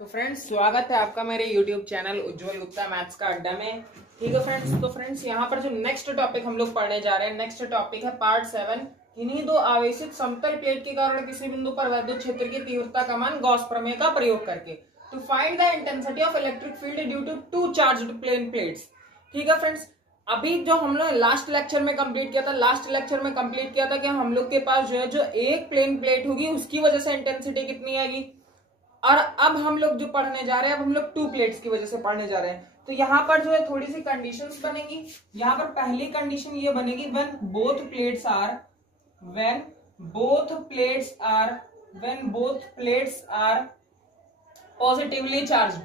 तो फ्रेंड्स स्वागत है आपका मेरे YouTube चैनल उज्जवल गुप्ता मैथ्स का अड्डा में। ठीक है फ्रेंड्स, तो फ्रेंड्स यहाँ पर जो नेक्स्ट टॉपिक हम लोग पढ़ने जा रहे हैं, नेक्स्ट टॉपिक है पार्ट 7। किन्हीं दो आवेशित समतल प्लेट के कारण किसी बिंदु पर वैद्युत क्षेत्र की तीव्रता का मान गॉस प्रमेय का प्रयोग करके to find the intensity of electric field due to two charged plane plates. ठीक है फ्रेंड्स, अभी जो हम लोग लास्ट लेक्चर में कंप्लीट किया था कि हम लोग के पास जो है जो एक प्लेन प्लेट होगी उसकी वजह से इंटेंसिटी कितनी आएगी, और अब हम लोग जो पढ़ने जा रहे हैं, अब हम लोग टू प्लेट्स की वजह से पढ़ने जा रहे हैं। तो यहाँ पर जो है थोड़ी सी कंडीशंस बनेगी। यहाँ पर पहली कंडीशन ये बनेगी when both plates are positively charged.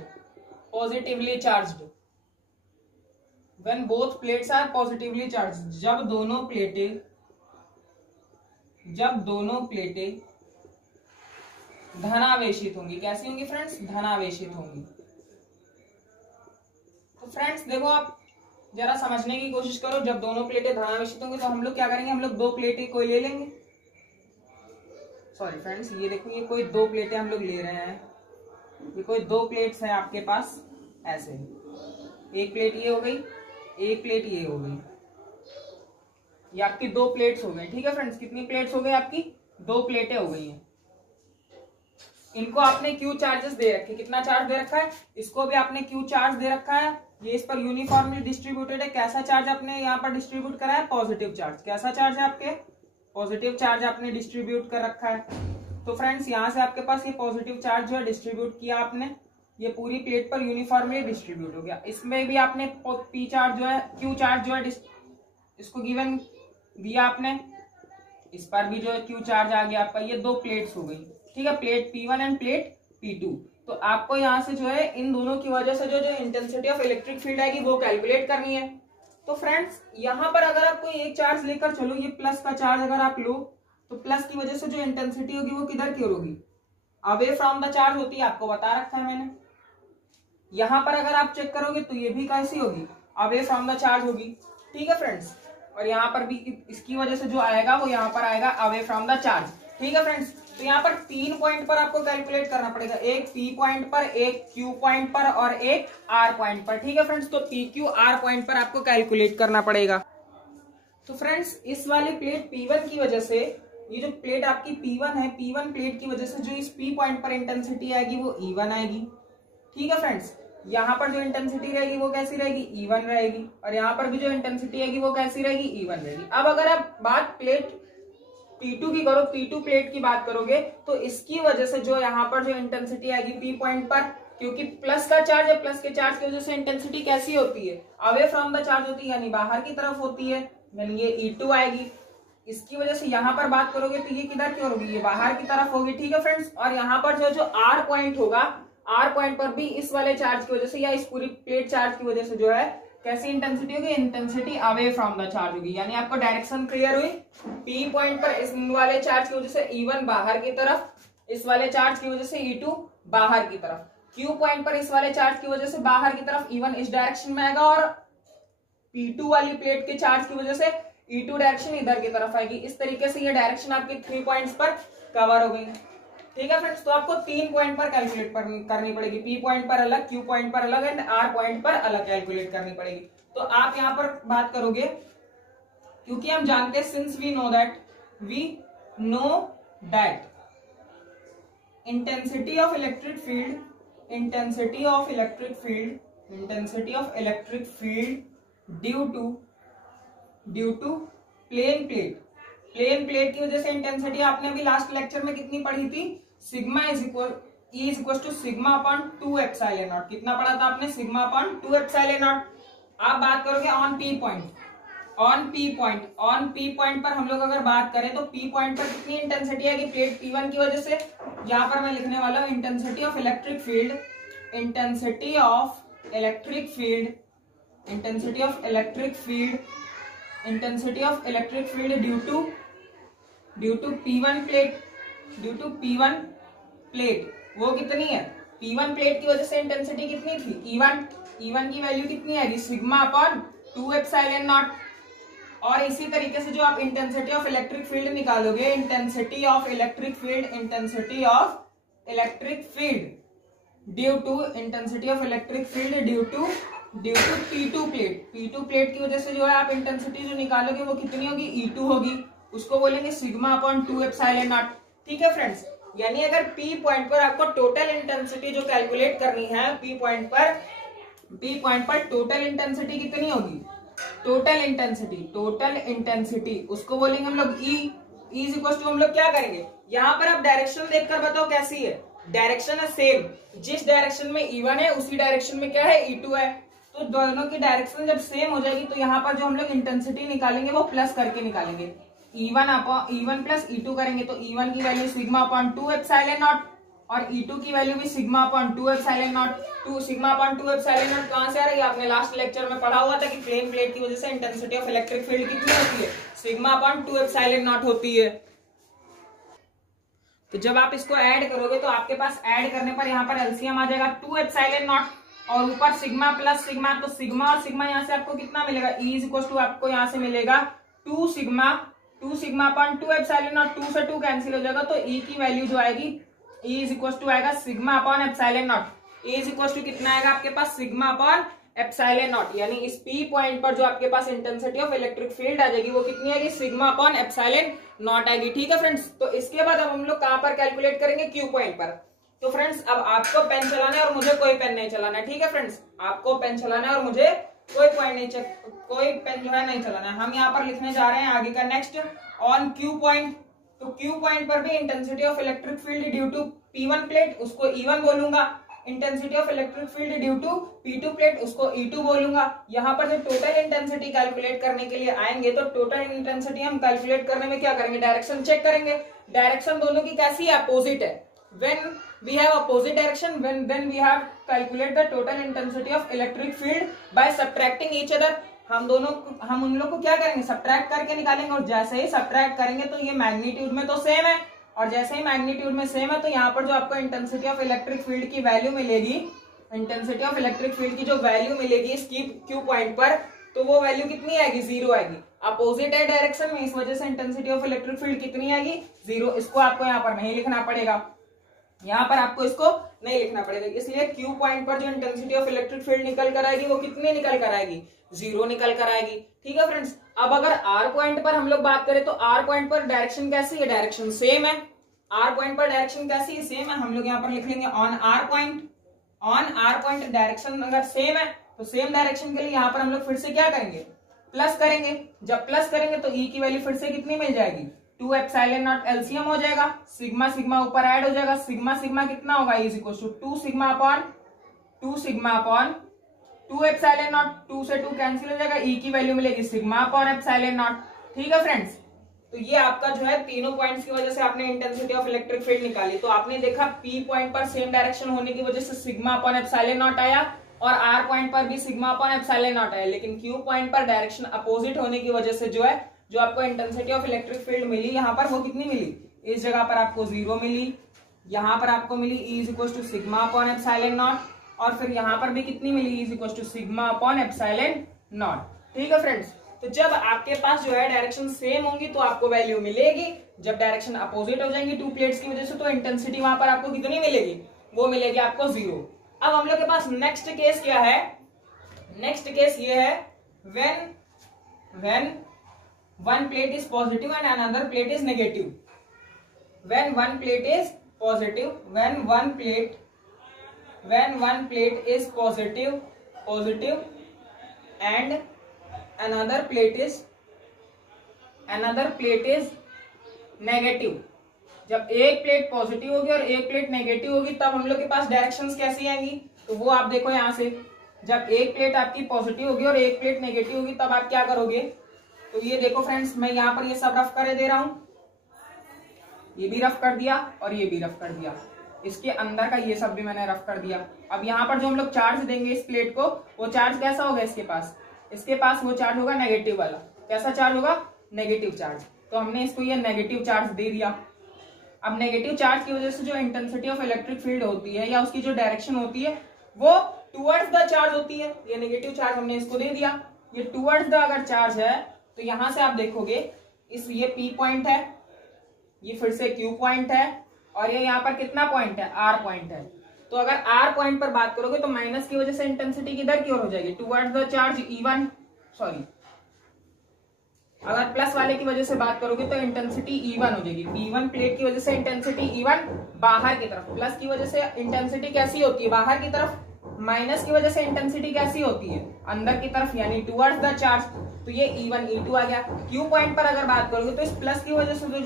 When both plates are positively charged, जब दोनों प्लेटें धनावेशित होंगी। कैसी होंगी फ्रेंड्स? धनावेशित होंगी। तो फ्रेंड्स देखो, आप जरा समझने की कोशिश करो। जब दोनों प्लेटें धनावेशित होंगी तो हम लोग क्या करेंगे, हम लोग दो प्लेटें कोई ले लेंगे। सॉरी फ्रेंड्स, ये देखो, ये कोई दो प्लेटें हम लोग ले रहे हैं। ये कोई दो प्लेट्स हैं आपके पास ऐसे, एक प्लेट ये हो गई, एक प्लेट ये हो गई। ये आपकी दो प्लेट्स हो गई। ठीक है फ्रेंड्स, कितनी प्लेट्स हो गई? आपकी दो प्लेटें हो गई हैं। इनको आपने क्यू चार्जेस दे रखे। कितना चार्ज दे रखा है? इसको भी आपने क्यू चार्ज दे रखा है। ये इस पर यूनिफॉर्मली डिस्ट्रीब्यूटेड है। कैसा चार्ज आपने यहाँ पर डिस्ट्रीब्यूट करा है? Positive charge. कैसा चार्ज है आपके? पॉजिटिव चार्ज आपने डिस्ट्रीब्यूट कर रखा है। तो फ्रेंड्स यहाँ से आपके पास ये पॉजिटिव चार्ज जो है डिस्ट्रीब्यूट किया आपने, ये पूरी प्लेट पर यूनिफॉर्मली डिस्ट्रीब्यूट हो गया। इसमें भी आपने पी चार्ज जो है, क्यू चार्ज जो है इसको गिवन दिया आपने। इस पर भी जो है क्यू चार्ज आ गया आपका। ये दो प्लेट्स हो गई। ठीक है, plate P1 end plate P2। तो आपको यहाँ से जो है इन दोनों की वजह से जो इंटेंसिटी ऑफ इलेक्ट्रिक फील्ड आएगी वो कैलकुलेट करनी है। तो फ्रेंड्स यहाँ पर अगर आप कोई एक चार्ज लेकर चलो, ये प्लस का चार्ज अगर आप लो, तो प्लस की वजह से जो इंटेंसिटी होगी वो किधर की होगी? अवे फ्रॉम द चार्ज होती है। आपको बता रखा है मैंने। यहाँ पर अगर आप चेक करोगे तो ये भी कैसी होगी? अवे फ्रॉम द चार्ज होगी। ठीक है फ्रेंड्स, और यहाँ पर भी इसकी वजह से जो आएगा वो यहाँ पर आएगा अवे फ्रॉम द चार्ज। ठीक है फ्रेंड्स, तो यहाँ पर 3 पॉइंट पर आपको कैलकुलेट करना पड़ेगा। एक P पॉइंट पर, एक Q पॉइंट पर और एक R पॉइंट पर। ठीक है फ्रेंड्स, तो PQR पॉइंट पर आपको कैलकुलेट करना पड़ेगा। तो फ्रेंड्स इस वाली प्लेट P1 की वजह से, ये जो प्लेट आपकी P1 है, P1 प्लेट की वजह से जो इस P पॉइंट पर इंटेंसिटी आएगी वो E1 आएगी। ठीक है फ्रेंड्स, यहाँ पर जो इंटेंसिटी रहेगी वो कैसी रहेगी? E1 रहेगी। और यहाँ पर भी जो इंटेंसिटी आएगी वो कैसी रहेगी? E1 रहेगी। अब अगर आप बात प्लेट P2 की करो, P2 प्लेट की बात करोगे, तो इसकी वजह से जो यहाँ पर जो इंटेंसिटी आएगी P पॉइंट पर, क्योंकि प्लस का चार्ज है, प्लस के चार्ज की वजह से इंटेंसिटी कैसी होती है? अवे फ्रॉम द चार्ज होती है, यानी बाहर की तरफ होती है। यानी ये E2 आएगी। इसकी वजह से यहाँ पर बात करोगे तो ये किधर की होगी? ये बाहर की तरफ होगी। ठीक है फ्रेंड्स, और यहाँ पर जो R पॉइंट होगा, R पॉइंट पर भी इस वाले चार्ज की वजह से या इस पूरी प्लेट चार्ज की वजह से जो है कैसी इंटेंसिटी होगी? Intensity away from the charge होगी। यानी आपको डायरेक्शन क्लियर हुई। P पॉइंट पर इस वाले चार्ज की वजह से E1 बाहर की तरफ, इस वाले चार्ज की वजह से E2 बाहर की तरफ। Q पॉइंट पर इस वाले चार्ज की वजह से बाहर की तरफ E1 इस डायरेक्शन में आएगा, और P2 वाली प्लेट के चार्ज की वजह से E2 डायरेक्शन इधर की तरफ आएगी। इस तरीके से ये डायरेक्शन आपकी 3 पॉइंट्स पर कवर हो गई। ठीक है फ्रेंड्स, तो आपको 3 पॉइंट पर कैलकुलेट करनी पड़ेगी। P पॉइंट पर अलग, Q पॉइंट पर अलग एंड R पॉइंट पर अलग कैलकुलेट करनी पड़ेगी। तो आप यहाँ पर बात करोगे, क्योंकि हम जानते हैं, since we know that intensity of electric field due to plane plate की वजह से इंटेंसिटी आपने अभी लास्ट लेक्चर में कितनी पढ़ी थी? Sigma is equal to sigma upon 2 epsilon naught. कितना पढ़ा था आपने? Sigma upon 2 epsilon naught. आप बात करोगे ऑन P पॉइंट पर हम लोग अगर बात करें तो P पॉइंट पर कितनी इंटेंसिटी आएगी प्लेट P1 की वजह से? यहाँ पर मैं लिखने वाला हूँ intensity of electric field due to P1 plate. वो कितनी है? P1 प्लेट की वजह से इंटेंसिटी कितनी थी? E1 की वैल्यू कितनी आएगी? Sigma upon 2 epsilon naught. और इसी तरीके से जो आप इंटेंसिटी ऑफ इलेक्ट्रिक फील्ड निकालोगे, intensity of electric field due to intensity of electric field due to P2 plate. P2 plate की वजह से जो है आप इंटेंसिटी जो निकालोगे वो कितनी होगी, E2 होगी। उसको बोलेंगे सिग्मा अपॉन 2 एप्सिलॉन नॉट। ठीक है फ्रेंड्स, यानी अगर P पॉइंट पर आपको टोटल इंटेंसिटी जो कैलकुलेट करनी है, P पॉइंट पर टोटल इंटेंसिटी कितनी होगी, टोटल इंटेंसिटी उसको बोलेंगे हम लोग E इज इक्वल टू, हम लोग क्या करेंगे, यहाँ पर आप डायरेक्शन देखकर बताओ कैसी है, डायरेक्शन है सेम, जिस डायरेक्शन में E1 है उसी डायरेक्शन में क्या है, E2 है। तो दोनों की डायरेक्शन जब सेम हो जाएगी तो यहाँ पर जो हम लोग इंटेंसिटी निकालेंगे वो प्लस करके निकालेंगे, E1 प्लस E2 करेंगे तो E1 की value sigma upon 2 epsilon naught और E2 की वैल्यू भी sigma upon 2 epsilon not. Sigma upon 2 epsilon not कहां से आ रही है, आपने लास्ट लेक्चर में पढ़ा हुआ था कि प्लेन प्लेट की वजह से इंटेंसिटी ऑफ इलेक्ट्रिक फील्ड कितनी होती है, सिग्मा अपॉन 2 एप्सिलॉन नॉट होती है। तो जब आप इसको ऐड करोगे तो आपके पास ऐड करने पर यहाँ पर एलसीएम आ जाएगा 2 एप्सिलॉन नॉट और ऊपर सिग्मा प्लस सिग्मा, तो सिग्मा और सिग्मा यहाँ से आपको कितना मिलेगा, E इज इक्वल टू आपको यहाँ से मिलेगा 2 सिग्मा अपॉन 2 एप्सिलॉन नॉट, 2 से 2 कैंसिल हो जाएगा तो E की वैल्यू जो आएगी, E इज इक्वल टू आएगा sigma upon epsilon naught. E is equal to कितना आएगा आपके पास, सिग्मा अपॉन एप्सिलॉन नॉट, यानी इस P पॉइंट पर जो आपके पास इंटेंसिटी ऑफ इलेक्ट्रिक फील्ड आ जाएगी वो कितनी आएगी, सिग्मा अपॉन एप्सिलॉन नॉट आएगी। ठीक है फ्रेंड्स, तो इसके बाद अब हम लोग कहां पर कैलकुलेट करेंगे, Q पॉइंट पर। तो फ्रेंड्स अब आपको पेन चलाना है और मुझे कोई पेन नहीं चलाना है। ठीक है फ्रेंड्स, आपको पेन चलाना है और मुझे कोई पेन जो है नहीं चलाना है। हम यहाँ पर लिखने जा रहे हैं आगे का नेक्स्ट ऑन Q पॉइंट। तो Q पॉइंट पर भी intensity of electric field due to P1 plate उसको E1 बोलूंगा, intensity of electric field due to P2 plate उसको E2 बोलूंगा। यहाँ पर जब टोटल इंटेंसिटी कैलकुलेट करने के लिए आएंगे तो टोटल इंटेंसिटी हम कैलकुलेट करने में क्या करेंगे, डायरेक्शन चेक करेंगे। डायरेक्शन दोनों की कैसी है, अपोजिट है। When we have opposite direction, then we have calculate the total intensity of electric field by subtracting each other। हम उन लोग को क्या करेंगे, सब्ट्रैक्ट करके निकालेंगे और जैसे ही सब्ट्रैक्ट करेंगे तो ये मैग्नीट्यूड में तो सेम है और जैसे ही मैग्नीट्यूड में सेम है तो यहाँ पर जो आपको इंटेंसिटी ऑफ इलेक्ट्रिक फील्ड की वैल्यू मिलेगी, इंटेंसिटी ऑफ इलेक्ट्रिक फील्ड की जो वैल्यू मिलेगी इस Q पॉइंट पर, तो वो वैल्यू कितनी आएगी, 0 आएगी। अपोजिट है डायरेक्शन में, इस वजह से इंटेंसिटी ऑफ इलेक्ट्रिक फील्ड कितनी आएगी, 0। इसको आपको यहाँ पर नहीं लिखना पड़ेगा, यहाँ पर आपको इसको नहीं लिखना पड़ेगा, इसलिए Q पॉइंट पर जो इंटेंसिटी ऑफ इलेक्ट्रिक फील्ड निकल कर आएगी वो कितनी निकल कर आएगी, 0 निकल कर आएगी। ठीक है फ्रेंड्स, अब अगर R पॉइंट पर हम लोग बात करें तो R पॉइंट पर डायरेक्शन कैसी है, डायरेक्शन सेम है। R पॉइंट पर डायरेक्शन कैसी है, सेम है। हम लोग यहाँ पर लिख लेंगे ऑन R पॉइंट डायरेक्शन अगर सेम है तो सेम डायरेक्शन के लिए यहाँ पर हम लोग फिर से क्या करेंगे, प्लस करेंगे। जब प्लस करेंगे तो E की वैल्यू फिर से कितनी मिल जाएगी, 2 एप्सिलॉन नॉट, एलसीएम हो जाएगा, सिग्मा सिग्मा ऊपर ऐड हो जाएगा, सिग्मा सिग्मा कितना होगा, is equal to 2 sigma upon 2 epsilon naught, 2 से 2 कैंसिल हो जाएगा, E की वैल्यू मिलेगी सिग्मा अपॉन एप्सिलॉन नॉट। ठीक है फ्रेंड्स, तो ये आपका जो है तीनों पॉइंट्स की वजह से आपने इंटेंसिटी ऑफ इलेक्ट्रिक फील्ड निकाली। तो आपने देखा P पॉइंट पर सेम डायरेक्शन होने की वजह से सिग्मा अपॉन एप्सिलॉन नॉट आया और R पॉइंट पर भी सिग्मा अपॉन एप्सिलॉन नॉट आया, लेकिन Q पॉइंट पर डायरेक्शन अपोजिट होने की वजह से जो है जो आपको इंटेंसिटी ऑफ इलेक्ट्रिक फील्ड मिली यहाँ पर वो कितनी मिली, इस जगह पर आपको 0 मिली, यहाँ पर आपको मिली E is equal to sigma upon epsilon naught और फिर यहाँ पर भी कितनी मिली, E is equal to sigma upon epsilon naught. ठीक है फ्रेंड्स, तो जब आपके पास जो है डायरेक्शन सेम होंगी तो आपको वैल्यू मिलेगी, जब डायरेक्शन अपोजिट हो जाएंगी टू प्लेट्स की वजह से तो इंटेंसिटी वहां पर आपको कितनी मिलेगी, वो मिलेगी आपको 0। अब हम लोग के पास नेक्स्ट केस क्या है, नेक्स्ट केस ये है when one plate is positive and another plate is negative। when one plate is positive, when one plate is positive and another plate is negative. जब एक प्लेट पॉजिटिव होगी और एक plate negative होगी तब हम लोग के पास डायरेक्शंस कैसी आएंगी, तो वो आप देखो यहां से, जब एक प्लेट आपकी पॉजिटिव होगी और एक प्लेट नेगेटिव होगी तब आप क्या करोगे, तो ये देखो फ्रेंड्स, मैं यहाँ पर ये सब रफ कर दे रहा हूं, ये भी रफ कर दिया और ये भी रफ कर दिया, इसके अंदर का ये सब भी मैंने रफ कर दिया। अब यहाँ पर जो हम लोग चार्ज देंगे इस प्लेट को, वो चार्ज कैसा होगा, इसके पास वो चार्ज होगा नेगेटिव वाला। कैसा चार्ज होगा, नेगेटिव चार्ज। तो हमने इसको ये नेगेटिव चार्ज दे दिया। अब नेगेटिव चार्ज की वजह से जो इंटेंसिटी ऑफ इलेक्ट्रिक फील्ड होती है या उसकी जो डायरेक्शन होती है वो टुवर्ड्स द चार्ज होती है। ये नेगेटिव चार्ज हमने इसको दे दिया, ये टुवर्ड्स द अगर चार्ज है तो यहां से आप देखोगे ये P पॉइंट है, ये फिर से Q पॉइंट है और ये यहाँ पर कितना पॉइंट है, R पॉइंट है। तो अगर आर पॉइंट पर बात करोगे तो माइनस की वजह से इंटेंसिटी किधर की ओर हो जाएगी, towards the charge E1, sorry अगर प्लस वाले की वजह से बात करोगे तो इंटेंसिटी E1 हो जाएगी। P1 प्लेट की वजह से इंटेंसिटी E1 बाहर की तरफ, प्लस की वजह से इंटेंसिटी कैसी होती है बाहर की तरफ, माइनस की वजह से इंटेंसिटी कैसी होती है अंदर की तरफ, यानी टुवर्ड्स द चार्ज। तो ये E1 E2 आ गया। Q पॉइंट पर अगर बात करोगे तो इस प्लस की वजह से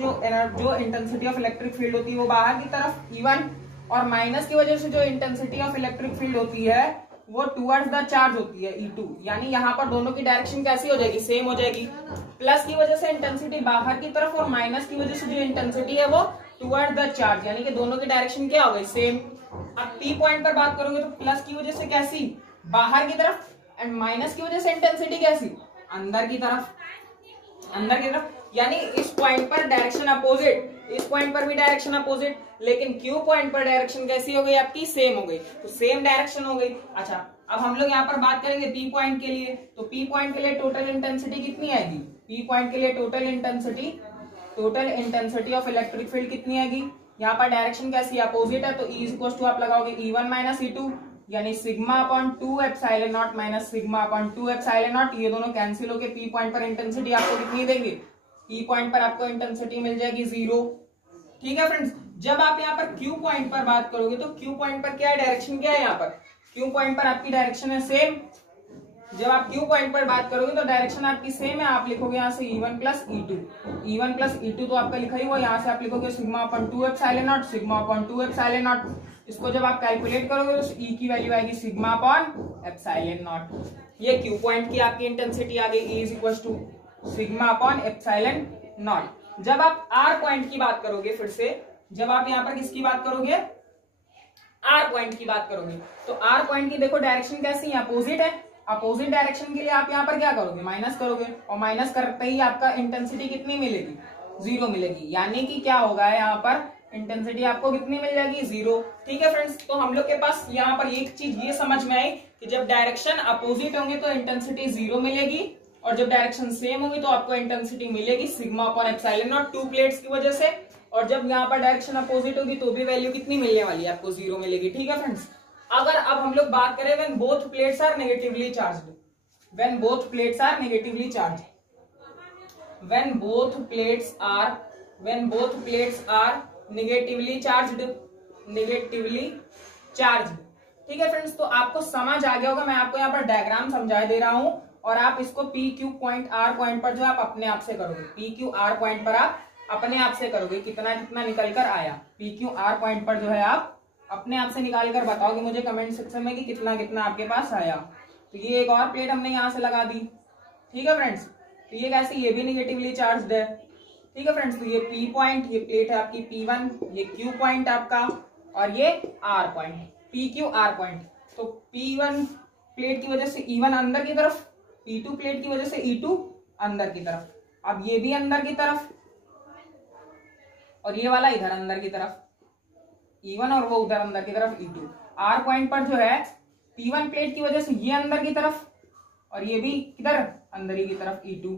जो इंटेंसिटी ऑफ इलेक्ट्रिक फील्ड होती है वो बाहर की तरफ E1, और माइनस की वजह से जो इंटेंसिटी ऑफ इलेक्ट्रिक फील्ड होती है वो टुवर्ड्स द चार्ज होती है E2, यानी यहाँ पर दोनों की डायरेक्शन कैसी हो जाएगी, सेम हो जाएगी। प्लस की वजह से इंटेंसिटी बाहर की तरफ और माइनस की वजह से जो इंटेंसिटी है वो टुवर्ड्स द चार्ज, यानी कि दोनों की डायरेक्शन क्या हो गई, सेम। अब P पॉइंट पर बात करोगे तो प्लस की वजह से कैसी, बाहर की तरफ, एंड माइनस की वजह से इंटेंसिटी कैसी, अंदर की तरफ, अंदर की तरफ, यानी इस पॉइंट पर डायरेक्शन अपोजिट, इस पॉइंट पर भी डायरेक्शन अपोजिट, लेकिन Q पॉइंट पर डायरेक्शन कैसी हो गई आपकी, सेम हो गई, तो सेम डायरेक्शन हो गई। अच्छा अब हम लोग यहाँ पर बात करेंगे P पॉइंट के लिए, तो P पॉइंट के लिए टोटल इंटेंसिटी कितनी आएगी, P पॉइंट के लिए total intensity of electric field कितनी आएगी, यहाँ पर डायरेक्शन कैसी अपोजिट है, तो E इक्वल्स टू आप लगाओगे E1 माइनस E2, यानी sigma upon 2 epsilon not minus sigma upon 2 epsilon naught, ये दोनों कैंसिल होके P पॉइंट पर इंटेंसिटी आपको कितनी देंगे, P पॉइंट पर आपको इंटेंसिटी मिल जाएगी 0। ठीक है फ्रेंड्स, जब आप यहाँ पर Q पॉइंट पर बात करोगे तो Q पॉइंट पर क्या है, डायरेक्शन क्या है, यहाँ पर Q पॉइंट पर आपकी डायरेक्शन है सेम। जब आप Q पॉइंट पर बात करोगे तो डायरेक्शन आपकी सेम है, आप लिखोगे यहाँ से E1 plus E2, E1 plus E2 तो आपका लिखा ही हुआ, यहाँ से आप लिखोगे sigma upon 2 epsilon not, sigma upon 2 epsilon not. इसको जब आप कैलकुलेट करोगे तो E की वैल्यू आएगी सिग्मा अपॉन एप्सिलॉन नॉट। ये Q पॉइंट की आपकी इंटेंसिटी आ गई, E is equal to sigma upon epsilon naught. जब आप R पॉइंट की बात करोगे, फिर से जब आप यहाँ पर किसकी बात करोगे, R पॉइंट की बात करोगे, तो R पॉइंट की देखो डायरेक्शन कैसी है, अपोजिट है। अपोजिट डायरेक्शन के लिए आप यहाँ पर क्या करोगे, माइनस करोगे, और माइनस करते ही आपका इंटेंसिटी कितनी मिलेगी, 0 मिलेगी, यानी कि क्या होगा यहाँ पर इंटेंसिटी आपको कितनी मिल जाएगी, 0। ठीक है फ्रेंड्स, तो हम लोग के पास यहाँ पर एक चीज ये समझ में आई कि जब डायरेक्शन अपोजिट होंगे तो इंटेंसिटी 0 मिलेगी, और जब डायरेक्शन सेम होगी तो आपको इंटेंसिटी मिलेगी sigma upon epsilon naught 2 plates की वजह से, और जब यहाँ पर डायरेक्शन अपोजिट होगी तो भी वैल्यू कितनी मिलने वाली है, आपको 0 मिलेगी। ठीक है फ्रेंड्स, अगर अब हम लोग बात करें when both plates are negatively charged, when both plates are negatively charged, when both plates are negatively charged. ठीक है फ्रेंड्स, तो आपको समझ आ गया होगा, मैं आपको यहाँ पर डायग्राम समझा दे रहा हूं, और आप इसको PQ पॉइंट R पॉइंट पर जो आप अपने आप से करोगे, PQ R पॉइंट पर आप अपने आप से करोगे, कितना कितना निकल कर आया, PQ R पॉइंट पर जो है आप अपने आप से निकाल कर बताओगे मुझे कमेंट सेक्शन में कि कितना कितना आपके पास आया। तो ये एक और प्लेट हमने यहाँ से लगा दी। ठीक है फ्रेंड्स, तो ये कैसे, ये भी नेगेटिवली चार्ज्ड है। ठीक है फ्रेंड्स, तो ये P पॉइंट, ये प्लेट है आपकी P1, ये Q पॉइंट आपका, और ये R point, PQ R point. तो P1 प्लेट की वजह से E1 अंदर की तरफ, P2 प्लेट की वजह से E2 अंदर की तरफ, अब ये भी अंदर की तरफ, और ये वाला इधर अंदर की तरफ E1, और वो उधर अंदर की तरफ E2। R पॉइंट पर जो है P1 प्लेट की वजह से ये अंदर की तरफ, और ये भी किधर, अंदर ही की तरफ E2।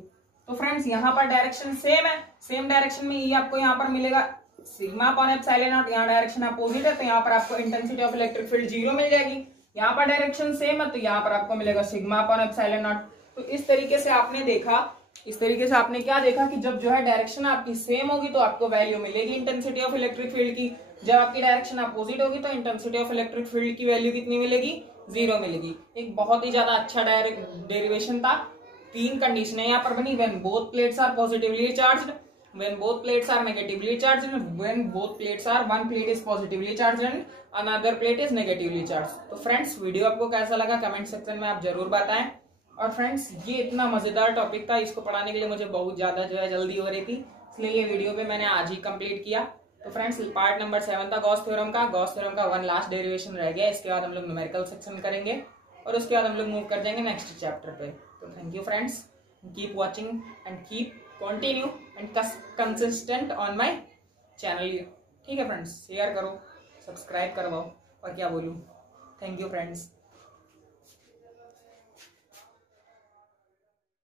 तो फ्रेंड्स यहाँ पर डायरेक्शन सेम है, सेम डायरेक्शन में E आपको यहाँ पर मिलेगा सिग्मा अपॉन एप्सिलॉन नॉट, यहाँ डायरेक्शन अपोजिट है तो यहाँ पर आपको इंटेंसिटी ऑफ इलेक्ट्रिक फील्ड 0 मिल जाएगी। यहाँ पर डायरेक्शन सेम है तो यहाँ पर आपको मिलेगा सिग्मा अपॉन एप्सिलॉन नॉट। तो इस तरीके से आपने देखा, इस तरीके से आपने क्या देखा कि जब जो है डायरेक्शन आपकी सेम होगी तो आपको वैल्यू मिलेगी इंटेंसिटी ऑफ इलेक्ट्रिक फील्ड की, जब आपकी डायरेक्शन अपोजिट होगी तो इंटेंसिटी ऑफ इलेक्ट्रिक फील्ड की वैल्यू कितनी मिलेगी, 0 मिलेगी। एक बहुत ही ज्यादा अच्छा डेरिवेशन था। 3 कंडीशन यहाँ पर बनी, when both plates are positively charged, when both plates are negatively charged, and when both plates are, one plate is positively charged and another plate is negatively charged। तो फ्रेंड्स वीडियो आपको कैसा लगा comment section में आप जरूर बताएं। और friends ये इतना मजेदार टॉपिक था, इसको पढ़ाने के लिए मुझे बहुत ज्यादा जो है जल्दी हो रही थी, इसलिए ये वीडियो पे मैंने आज ही कंप्लीट किया। तो फ्रेंड्स पार्ट नंबर 7 था गॉस थ्योरम का 1 लास्ट डेरिवेशन रह गया, इसके बाद हम लोग न्यूमेरिकल सेक्शन करेंगे और उसके बाद हम लोग मूव कर जाएंगे नेक्स्ट चैप्टर पे। तो thank you friends, keep watching and keep continue and consistent on my channel। ठीक है फ्रेंड्स, शेयर करो, सब्सक्राइब करवाओ, और क्या बोलूं। Thank you friends.